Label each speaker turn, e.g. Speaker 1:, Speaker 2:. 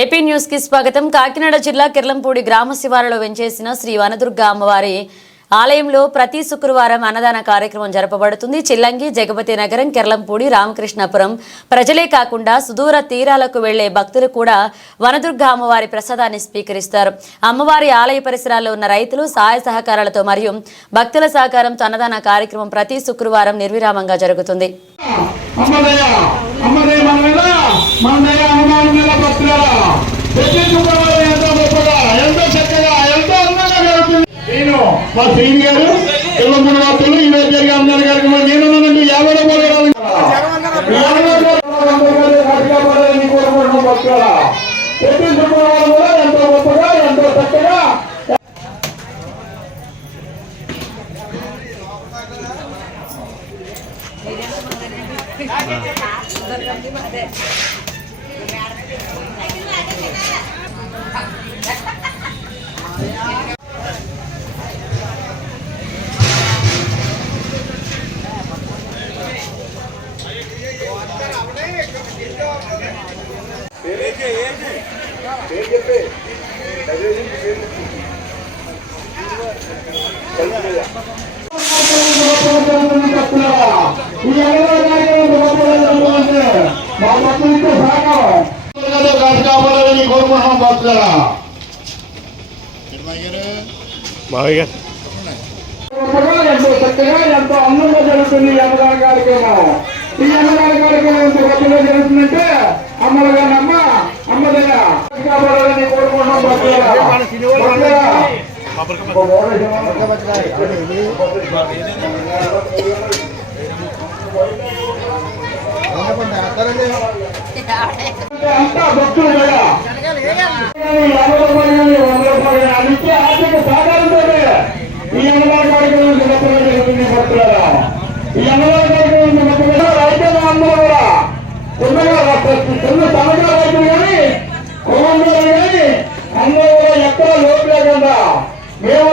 Speaker 1: AP న్యూస్కి స్వాగతం. కాకినాడ జిల్లా కిర్లంపూడి గ్రామ శివారులో వెంచేసిన శ్రీ వనదుర్గ అమ్మవారి ఆలయంలో ప్రతి శుక్రవారం అన్నదాన కార్యక్రమం జరపబడుతుంది. చిల్లంగి జగపతి నగరం కిర్లంపూడి రామకృష్ణపురం ప్రజలే కాకుండా సుదూర తీరాలకు వెళ్ళే భక్తులు కూడా వనదుర్గ అమ్మవారి ప్రసాదాన్ని స్వీకరిస్తారు. అమ్మవారి ఆలయ పరిసరాల్లో ఉన్న రైతులు సహాయ సహకారాలతో మరియు భక్తుల సహకారంతో అన్నదాన కార్యక్రమం ప్రతి శుక్రవారం నిర్విరామంగా జరుగుతుంది
Speaker 2: అమ్మదయ్య అమ్మదయ్య మన మీద మన దయ అమ్మవారి మీద భక్తులారా ప్రతి శుక్రవారం ఎంతో గొప్పగా ఎంతో చక్కగా ఎంతో అందంగా జరుగుతుంది నేను మా శ్రీని గారు ఇళ్ళమ్మడి వార్తలు ఈ రోజు జరిగే అందరి కార్యక్రమం నేనున్నానండి యాభై రూపాయలు ప్రతి శుక్రవారం కూడా ఎంతో గొప్పగా ఎంతో చక్కగా భక్తులరా
Speaker 3: మావయ్య గారు
Speaker 2: గొప్పగా ఎంతో చక్కగా ఎంతో అందంగా జరుగుతుంది ఈ అన్నదాన కార్యక్రమం ఈ అన్నదాన కార్యక్రమం ఎంత గొప్పగా జరుగుతుందంటే అమ్మల అంతా భక్తులు కదా యాభై రూపాయలు కానీ వంద రూపాయలు ఆర్థిక సహకారంతో ఈ కార్యక్రమం ఈ కార్యక్రమం అందరూ కూడా చిన్న బాగుండాలని అందరూ కూడా ఎక్కడ లోపు లేకుండా మేము